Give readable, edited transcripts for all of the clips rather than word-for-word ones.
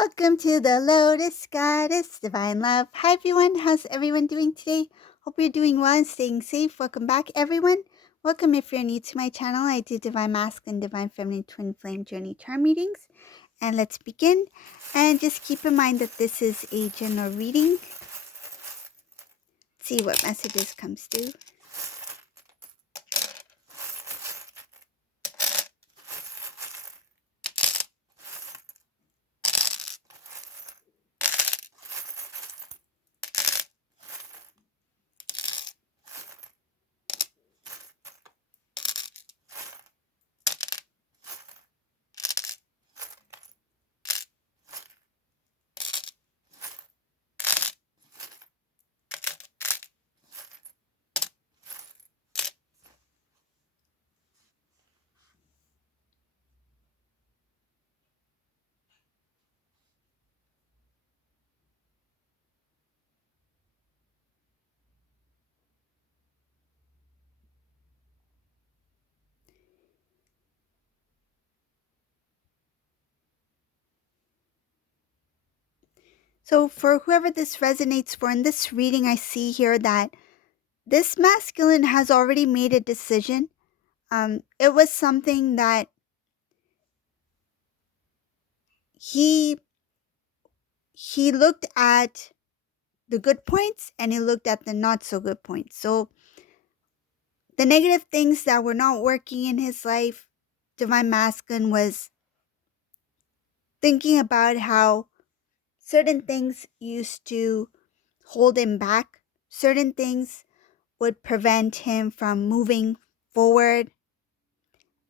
Welcome to the Lotus Goddess Divine Love. Hi everyone, how's everyone doing today? Hope you're doing well and staying safe. Welcome back everyone. Welcome if you're new to my channel. I do Divine Masculine, Divine Feminine, Twin Flame Journey Charm readings. And let's begin. And just keep in mind that this is a general reading. Let's see what messages comes through. So for whoever this resonates for, in this reading I see here that this masculine has already made a decision. It was something that he looked at the good points and he looked at the not so good points. So the negative things that were not working in his life, Divine Masculine was thinking about how certain things used to hold him back. Certain things would prevent him from moving forward.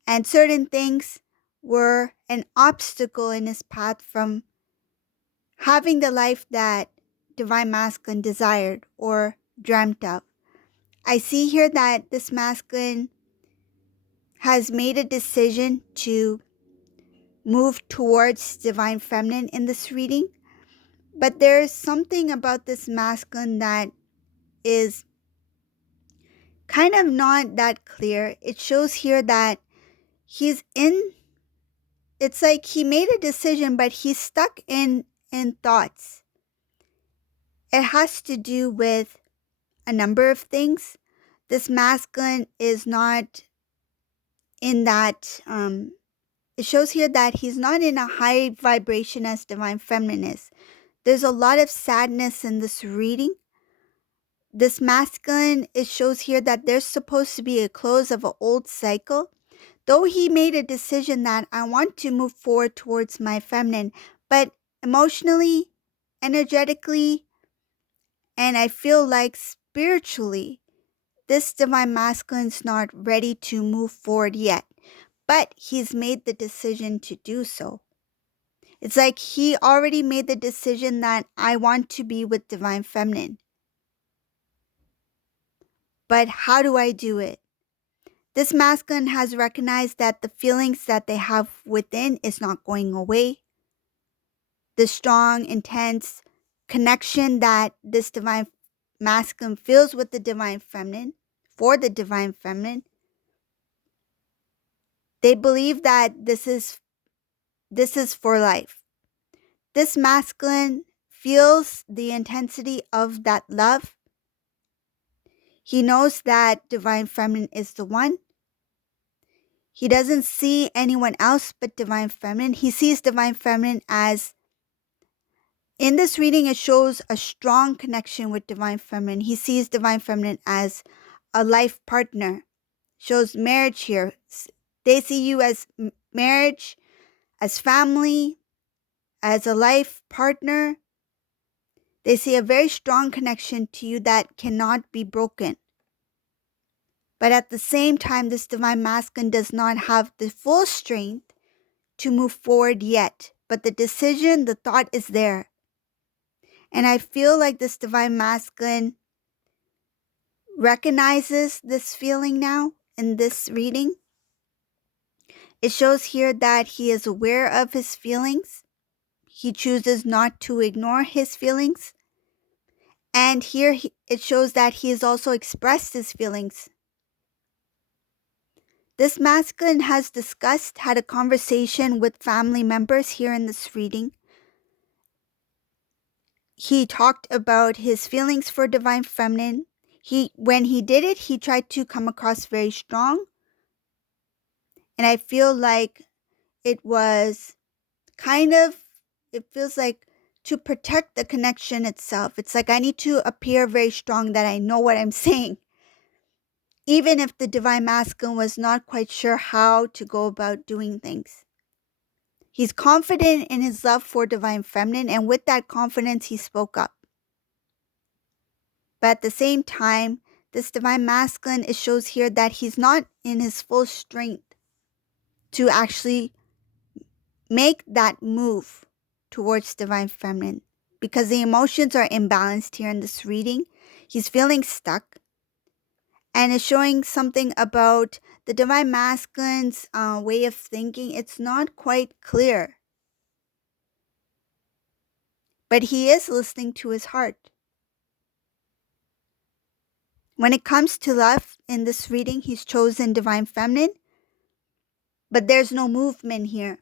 And certain things were an obstacle in his path from having the life that Divine Masculine desired or dreamt of. I see here that this masculine has made a decision to move towards Divine Feminine in this reading, but there's something about this masculine that is kind of not that clear. It shows here that it's like he made a decision, but he's stuck in thoughts. It has to do with a number of things. This masculine is not in that, it shows here that he's not in a high vibration as Divine Feminine is. There's a lot of sadness in this reading. This masculine, it shows here that there's supposed to be a close of an old cycle. Though he made a decision that I want to move forward towards my feminine, but emotionally, energetically, and I feel like spiritually, this Divine Masculine is not ready to move forward yet, but he's made the decision to do so. It's like he already made the decision that I want to be with Divine Feminine. But how do I do it? This masculine has recognized that the feelings that they have within is not going away. The strong, intense connection that this Divine Masculine feels with the Divine Feminine, for the Divine Feminine, they believe that this is for life. This masculine feels the intensity of that love. He knows that Divine Feminine is the one. He doesn't see anyone else but Divine Feminine. He sees Divine Feminine as, in this reading, it shows a strong connection with Divine Feminine. He sees Divine Feminine as a life partner. Shows marriage here. They see you as marriage, as family, as a life partner. They see a very strong connection to you that cannot be broken. But at the same time, this Divine Masculine does not have the full strength to move forward yet. But the decision, the thought is there. And I feel like this Divine Masculine recognizes this feeling now in this reading. It shows here that he is aware of his feelings. He chooses not to ignore his feelings. And here it shows that he has also expressed his feelings. This masculine has had a conversation with family members here in this reading. he talked about his feelings for divine feminine. When he did it, he tried to come across very strong. And I feel like it was it feels like to protect the connection itself. It's like I need to appear very strong that I know what I'm saying. Even if the divine masculine was not quite sure how to go about doing things. He's confident in his love for divine feminine, and with that confidence, he spoke up. But at the same time, this divine masculine, it shows here that he's not in his full strength to actually make that move towards divine feminine because the emotions are imbalanced here in this reading. He's feeling stuck, and it's showing something about the divine masculine's way of thinking. It's not quite clear, but he is listening to his heart. When it comes to love in this reading, he's chosen divine feminine, but there's no movement here.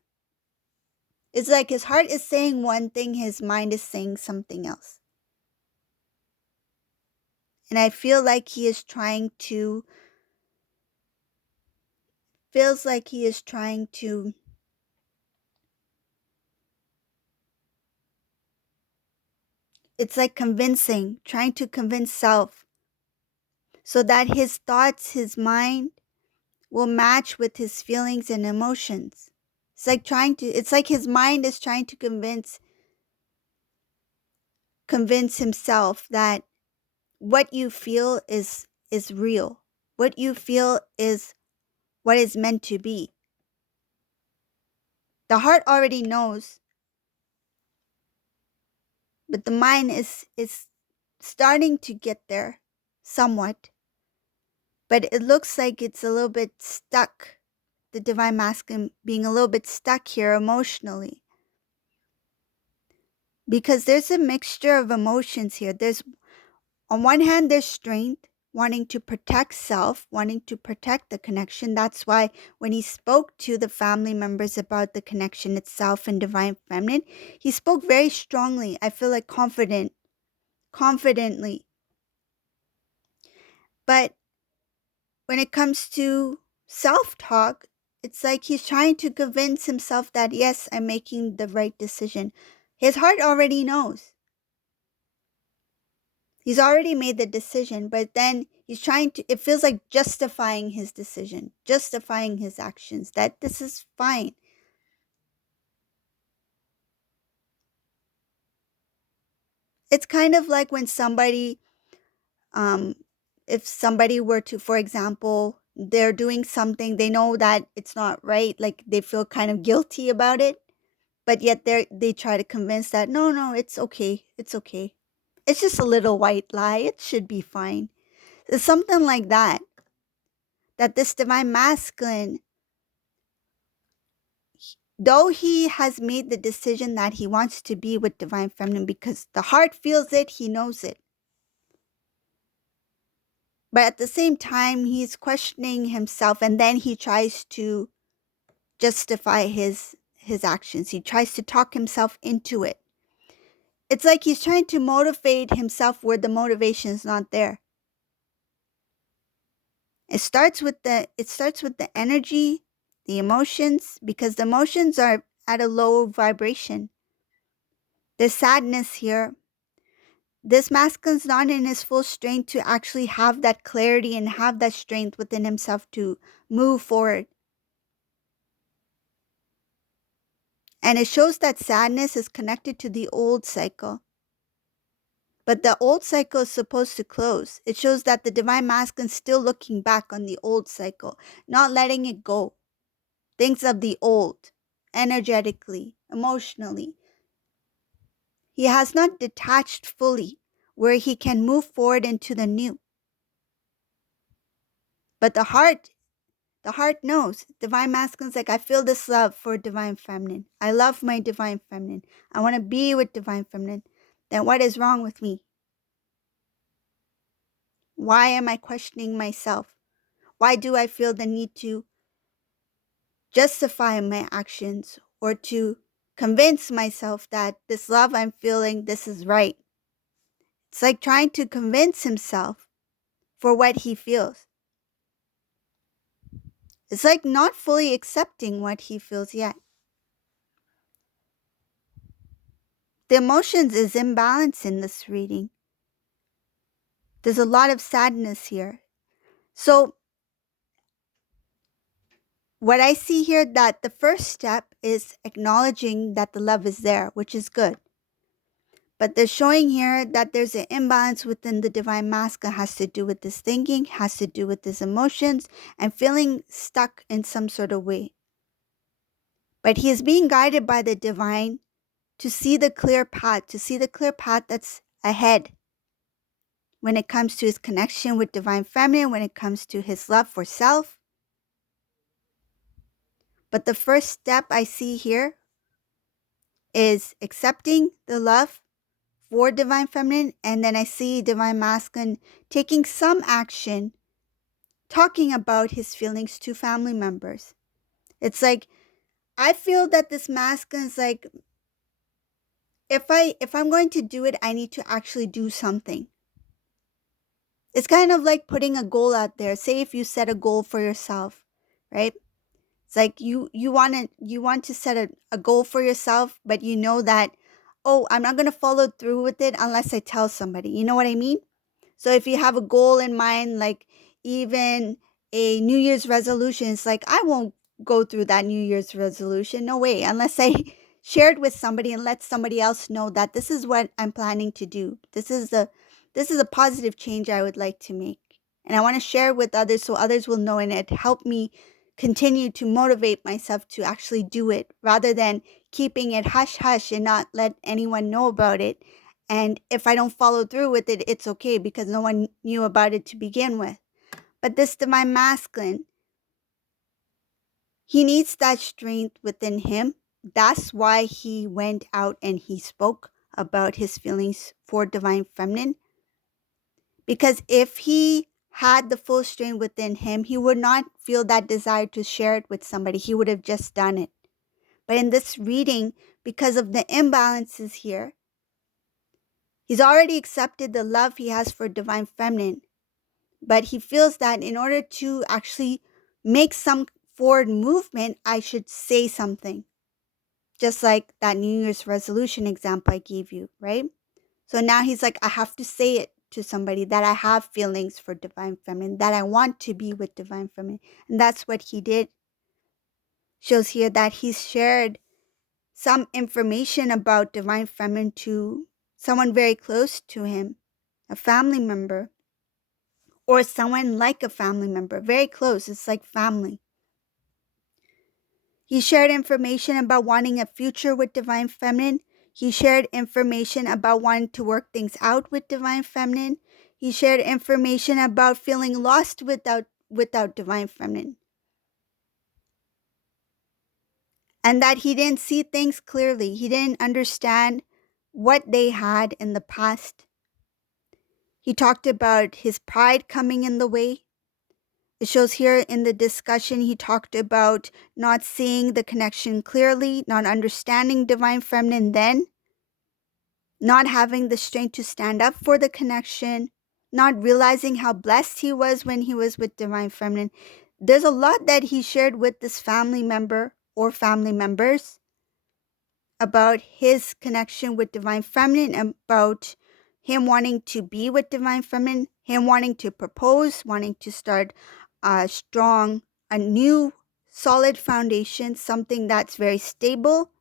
It's like his heart is saying one thing, his mind is saying something else. And I feel like he is trying to, it's like trying to convince self so that his thoughts, his mind will match with his feelings and emotions. It's like his mind is trying to convince himself that what you feel is real. What you feel is what is meant to be. The heart already knows, but the mind is starting to get there somewhat. But it looks like it's a little bit stuck. The divine masculine being a little bit stuck here emotionally. Because there's a mixture of emotions here. On one hand, there's strength, wanting to protect self, wanting to protect the connection. That's why when he spoke to the family members about the connection itself and divine feminine, he spoke very strongly. I feel like confidently. But when it comes to self-talk, it's like he's trying to convince himself that, yes, I'm making the right decision. His heart already knows. He's already made the decision, but then he's it feels like justifying his decision, justifying his actions, that this is fine. It's kind of like when if somebody were to, for example, they're doing something, they know that it's not right, like they feel kind of guilty about it, but yet they try to convince that, no, it's okay. It's just a little white lie. It should be fine. It's something like that. That this divine masculine, though he has made the decision that he wants to be with divine feminine because the heart feels it, he knows it. But at the same time, he's questioning himself, and then he tries to justify his actions. He tries to talk himself into it. It's like he's trying to motivate himself where the motivation is not there. It starts with the energy, the emotions, because the emotions are at a low vibration. There's sadness here. This masculine's not in his full strength to actually have that clarity and have that strength within himself to move forward. And it shows that sadness is connected to the old cycle. But the old cycle is supposed to close. It shows that the divine masculine is still looking back on the old cycle, not letting it go. Things of the old, energetically, emotionally. He has not detached fully where he can move forward into the new. But the heart knows. Divine masculine's like, I feel this love for divine feminine. I love my divine feminine. I want to be with divine feminine. Then what is wrong with me? Why am I questioning myself? Why do I feel the need to justify my actions or to convince myself that this love I'm feeling, this is right? It's like trying to convince himself for what he feels. It's like not fully accepting what he feels yet. The emotions is imbalance in this reading. There's a lot of sadness here. So what I see here, that the first step is acknowledging that the love is there, which is good. But they're showing here that there's an imbalance within the divine masculine. Has to do with this thinking, has to do with his emotions, and feeling stuck in some sort of way. But he is being guided by the divine to see the clear path, that's ahead when it comes to his connection with divine feminine, when it comes to his love for self. But the first step I see here is accepting the love for divine feminine, and then I see divine masculine taking some action, talking about his feelings to family members. It's like, I feel that this masculine is like, if I'm going to do it, I need to actually do something. It's kind of like putting a goal out there. Say if you set a goal for yourself, right? It's like you want to set a goal for yourself, but you know that, oh, I'm not going to follow through with it unless I tell somebody. You know what I mean? So if you have a goal in mind, like even a New Year's resolution, it's like, I won't go through that New Year's resolution. No way, unless I share it with somebody and let somebody else know that this is what I'm planning to do. This is a positive change I would like to make. And I want to share it with others so others will know, and it help me continue to motivate myself to actually do it, rather than keeping it hush hush and not let anyone know about it. And if I don't follow through with it, it's okay because no one knew about it to begin with. But this divine masculine, he needs that strength within him. That's why he went out and he spoke about his feelings for divine feminine. Because if he had the full strength within him, he would not feel that desire to share it with somebody. He would have just done it. But in this reading, because of the imbalances here, he's already accepted the love he has for divine feminine. But he feels that in order to actually make some forward movement, I should say something. Just like that New Year's resolution example I gave you, right? So now he's like, I have to say it to somebody that I have feelings for divine feminine, that I want to be with divine feminine. And that's what he did. Shows here that he's shared some information about divine feminine to someone very close to him, a family member, or someone like a family member, very close. It's like family. He shared information about wanting a future with divine feminine. He shared information about wanting to work things out with divine feminine. He shared information about feeling lost without divine feminine. And that he didn't see things clearly. He didn't understand what they had in the past. He talked about his pride coming in the way. It shows here in the discussion, he talked about not seeing the connection clearly, not understanding divine feminine then, not having the strength to stand up for the connection, not realizing how blessed he was when he was with divine feminine. There's a lot that he shared with this family member or family members about his connection with divine feminine, about him wanting to be with divine feminine, him wanting to propose, wanting to start a new solid foundation, something that's very stable.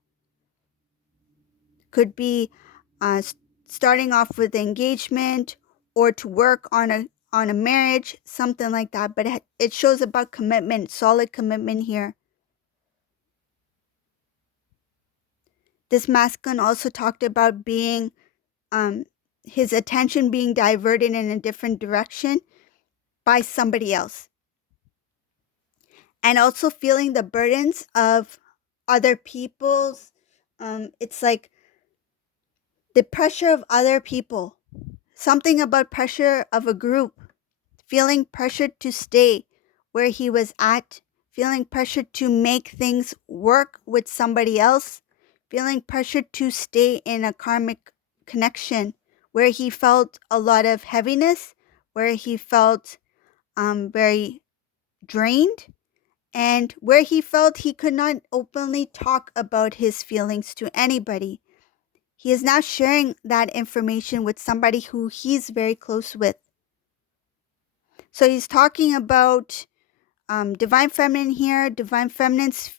Could be starting off with engagement or to work on a marriage, something like that. But it shows about commitment, solid commitment here. This masculine also talked about being his attention being diverted in a different direction by somebody else, and also feeling the burdens of other people's. It's like the pressure of other people, something about pressure of a group, feeling pressured to stay where he was at, feeling pressured to make things work with somebody else, feeling pressured to stay in a karmic connection where he felt a lot of heaviness, where he felt very drained, and where he felt he could not openly talk about his feelings to anybody. He is now sharing that information with somebody who he's very close with. So he's talking about divine feminine here, divine feminine's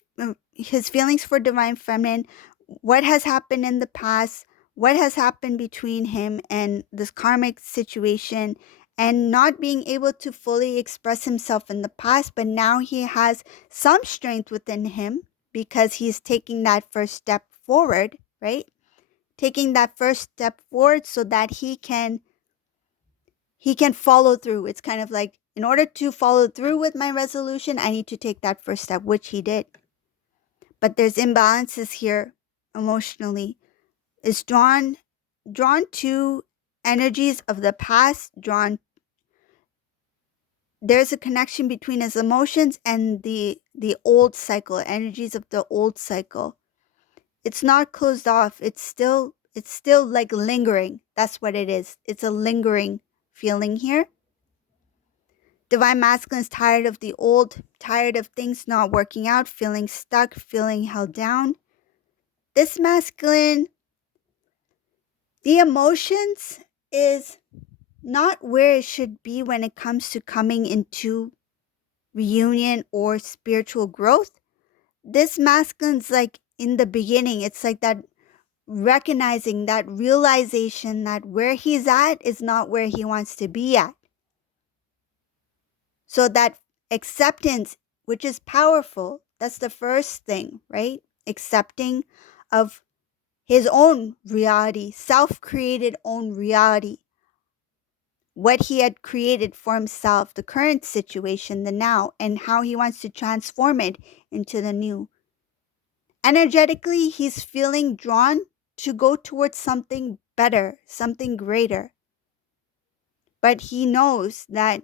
his feelings for divine feminine, what has happened in the past, what has happened between him and this karmic situation, and not being able to fully express himself in the past, but now he has some strength within him because he's taking that first step forward, right? Taking that first step forward so that he can follow through. It's kind of like, in order to follow through with my resolution, I need to take that first step, which he did. But there's imbalances here emotionally. It's drawn to energies of the past, there's a connection between his emotions and the old cycle, energies of the old cycle. It's not closed off. It's still like lingering. That's what it is. It's a lingering feeling here. Divine masculine is tired of the old, tired of things not working out, feeling stuck, feeling held down. This masculine, the emotions is not where it should be when it comes to coming into reunion or spiritual growth. This masculine's like in the beginning, it's like that recognizing, that realization that where he's at is not where he wants to be at. So that acceptance, which is powerful, that's the first thing, right? Accepting of his own reality, self-created own reality, what he had created for himself, the current situation, the now, and how he wants to transform it into the new. Energetically, he's feeling drawn to go towards something better, something greater. But he knows that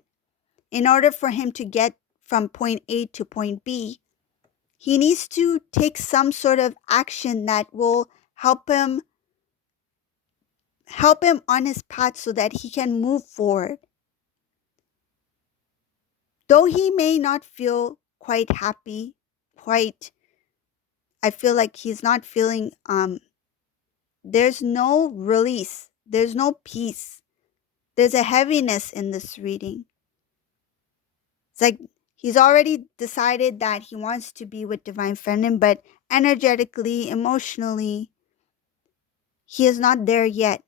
in order for him to get from point A to point B, he needs to take some sort of action that will help him on his path so that he can move forward. Though he may not feel quite happy, I feel like he's not feeling there's no release, there's no peace. There's a heaviness in this reading. It's like he's already decided that he wants to be with divine feminine, but energetically, emotionally, he is not there yet.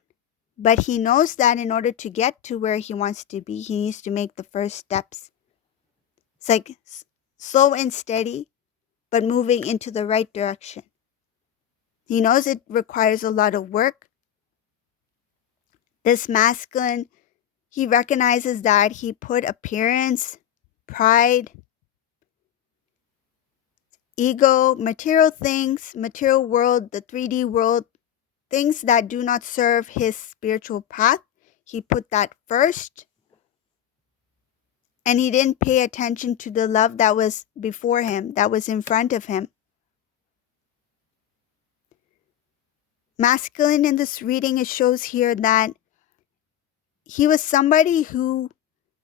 But he knows that in order to get to where he wants to be, he needs to make the first steps. It's like slow and steady, but moving into the right direction. He knows it requires a lot of work. This masculine, he recognizes that he put appearance, pride, ego, material things, material world, the 3D world, things that do not serve his spiritual path. He put that first. And he didn't pay attention to the love that was before him, that was in front of him. Masculine in this reading, it shows here that he was somebody who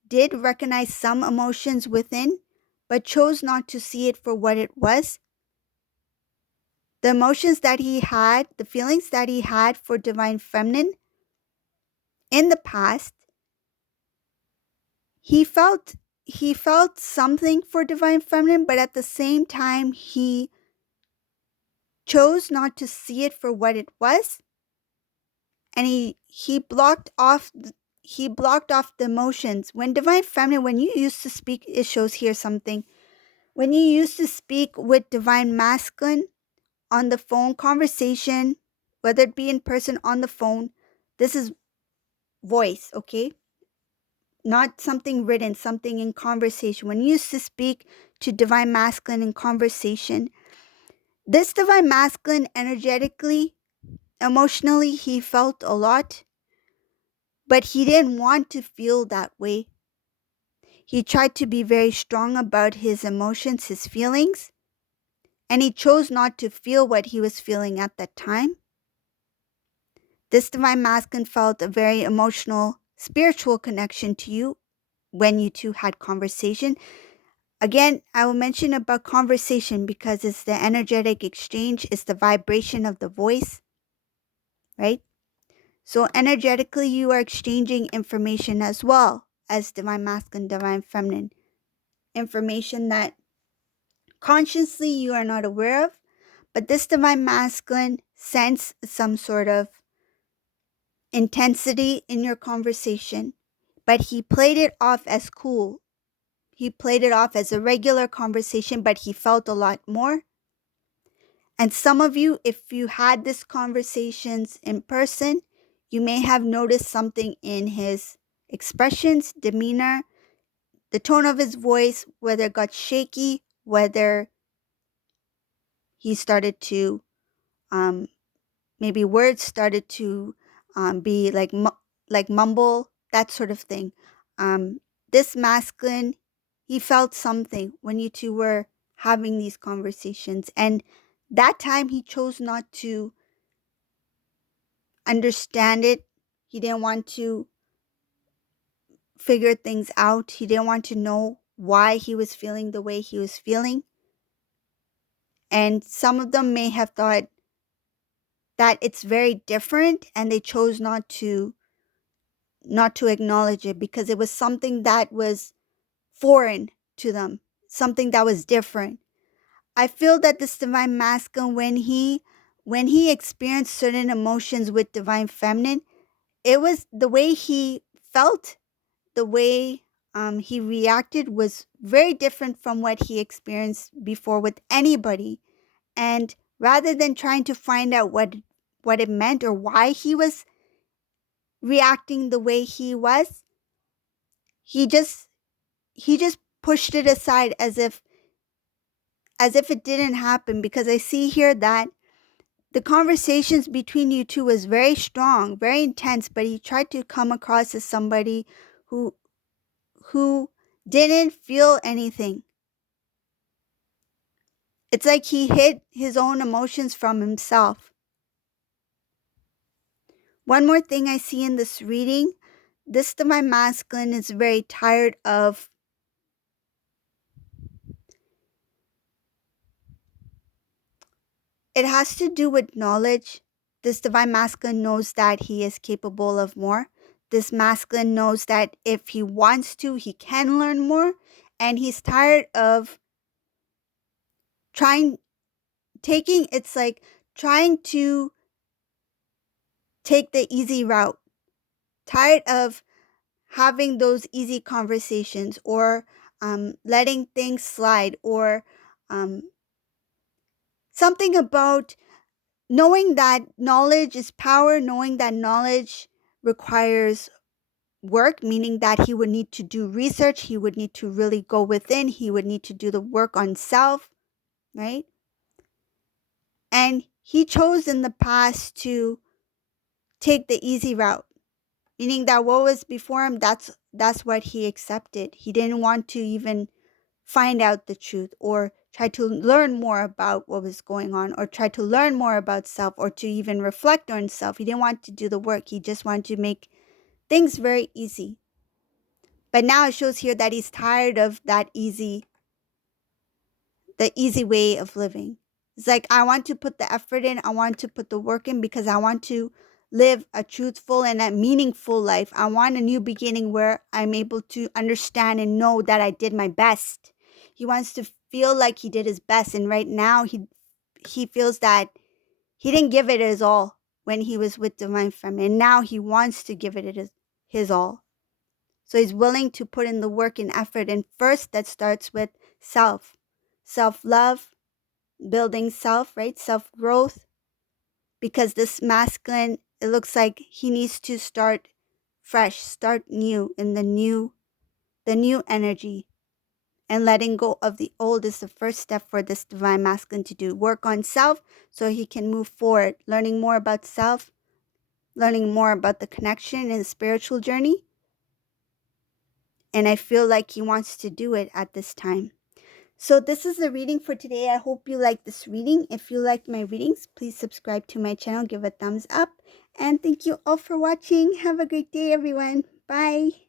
did recognize some emotions within, but chose not to see it for what it was. The emotions that he had, the feelings that he had for divine feminine in the past, he felt something for divine feminine, but at the same time he chose not to see it for what it was, and he blocked off the emotions. When divine feminine, when you used to speak, it shows here something. When you used to speak with divine masculine on the phone conversation, whether it be in person, on the phone, this is voice, okay? Not something written, something in conversation. When you used to speak to divine masculine in conversation, this divine masculine energetically, emotionally, he felt a lot, but he didn't want to feel that way. He tried to be very strong about his emotions, his feelings, and he chose not to feel what he was feeling at that time. This divine masculine felt a very emotional, spiritual connection to you when you two had conversation. Again, I will mention about conversation because it's the energetic exchange, it's the vibration of the voice, right? So energetically, you are exchanging information as well as divine masculine, divine feminine. Information that consciously you are not aware of, but this divine masculine sense some sort of intensity in your conversation, but he played it off as cool. He played it off as a regular conversation, but he felt a lot more. And some of you, if you had these conversations in person, you may have noticed something in his expressions, demeanor, the tone of his voice, whether it got shaky, whether he started to, maybe words started to be like mumble, that sort of thing. This masculine, he felt something when you two were having these conversations. And that time he chose not to understand it. He didn't want to figure things out. He didn't want to know why he was feeling the way he was feeling. And some of them may have thought that it's very different and they chose not to acknowledge it because it was something that was foreign to them, something that was different. I feel that this divine masculine, when he experienced certain emotions with divine feminine, it was the way he felt, the way he reacted was very different from what he experienced before with anybody. And rather than trying to find out what it meant or why he was reacting the way he was, he just he just pushed it aside as if it didn't happen, because I see here that the conversations between you two was very strong, very intense, but he tried to come across as somebody who who didn't feel anything. It's like he hid his own emotions from himself. One more thing I see in this reading, this divine masculine is very tired of, it has to do with knowledge. This divine masculine knows that he is capable of more. This masculine knows that if he wants to, he can learn more. And he's tired of trying, it's like trying to take the easy route. Tired of having those easy conversations or letting things slide, or um, something about knowing that knowledge is power, knowing that knowledge requires work, meaning that he would need to do research, he would need to really go within, he would need to do the work on self, right? And he chose in the past to take the easy route, meaning that what was before him, that's what he accepted. He didn't want to even find out the truth or try to learn more about what was going on or try to learn more about self or to even reflect on self. He didn't want to do the work. He just wanted to make things very easy. But now it shows here that he's tired of the easy way of living. It's like, I want to put the effort in, I want to put the work in because I want to live a truthful and a meaningful life. I want a new beginning where I'm able to understand and know that I did my best. He wants to feel like he did his best, and right now he feels that he didn't give it his all when he was with divine feminine. And now he wants to give it his all. So he's willing to put in the work and effort. And first, that starts with self-love, building self, right? Self-growth. Because this masculine, it looks like he needs to start fresh, start new in the new energy. And letting go of the old is the first step for this divine masculine to do. Work on self so he can move forward, learning more about self, learning more about the connection and the spiritual journey. And I feel like he wants to do it at this time. So this is the reading for today. I hope you like this reading. If you like my readings, please subscribe to my channel, give a thumbs up, And thank you all for watching. Have a great day, everyone. Bye.